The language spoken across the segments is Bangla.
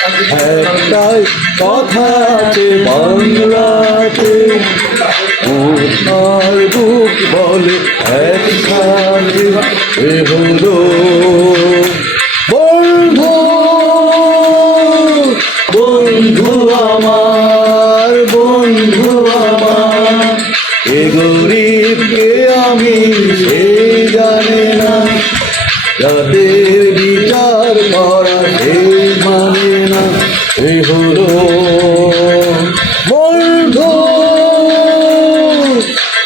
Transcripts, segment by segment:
একটাই কথাতে বাংলাতে। ওঠার বুক বলে একসাথে হলো। বন্ধু বন্ধু আমার বন্ধু। হলো বন্ধু।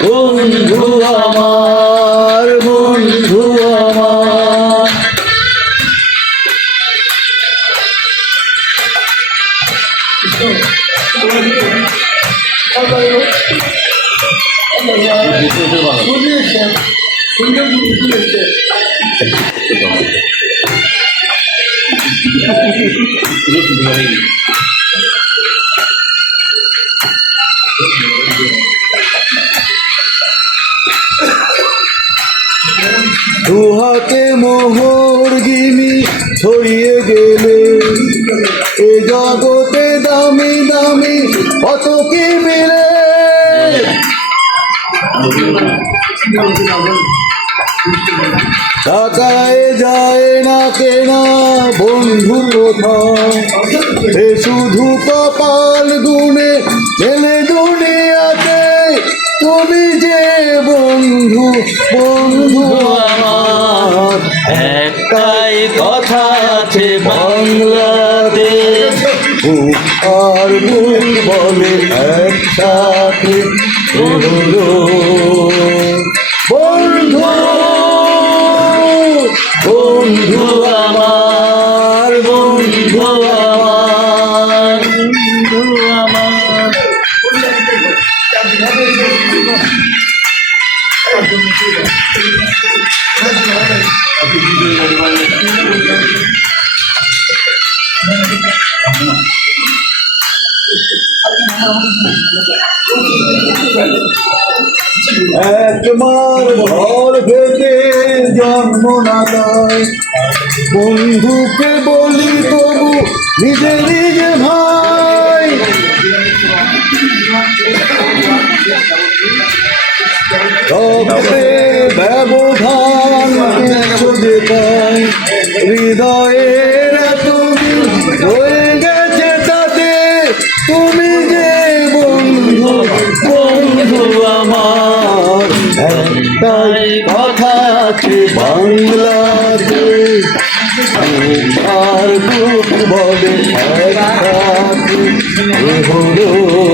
বন্ধু আমার বন্ধু আমার। দু হাতে মোহর গিনি ছড়িয়ে গেলে। এ জগতে দামি দামি কত কি মিলে। টাকায় যায় না কেনা বন্ধু কোথাও এ শুধু কপাল দুনিয়াতে তুমি যে বন্ধু বন্ধু আমার একটাই কথা আছে বাংলাদেশ। আর বলে একসাথে একবার ঘর ভেঙে জন্ম না বন্ধুকে বলি তবু নিজে নিজে ভাই হৃদয়ের তুমি রয়ে গেছে তাতে তুমি যে বন্ধু বন্ধু আমার। একটাই কথা আছে, বাংলাতে বলে হলো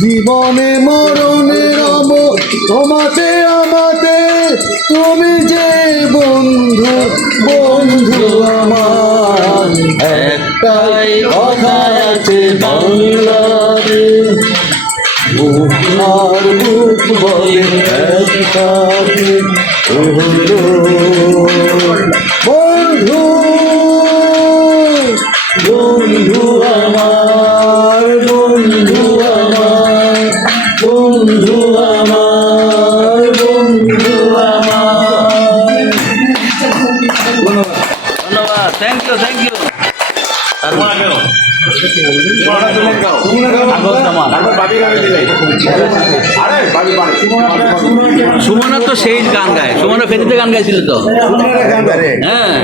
জীবনে মরণে রব তোমাতে আমাতে তুমি যে বন্ধু বন্ধু আমার। একটাই কথা আছে বাংলাতে বলে একসাথে হলো বন্ধু বন্ধু আমার বন্ধু আমার বন্ধু আমার। সুমনা তো সেই গান গায়। সুমনা ফেরিতে গান গাইছিল তো। হ্যাঁ।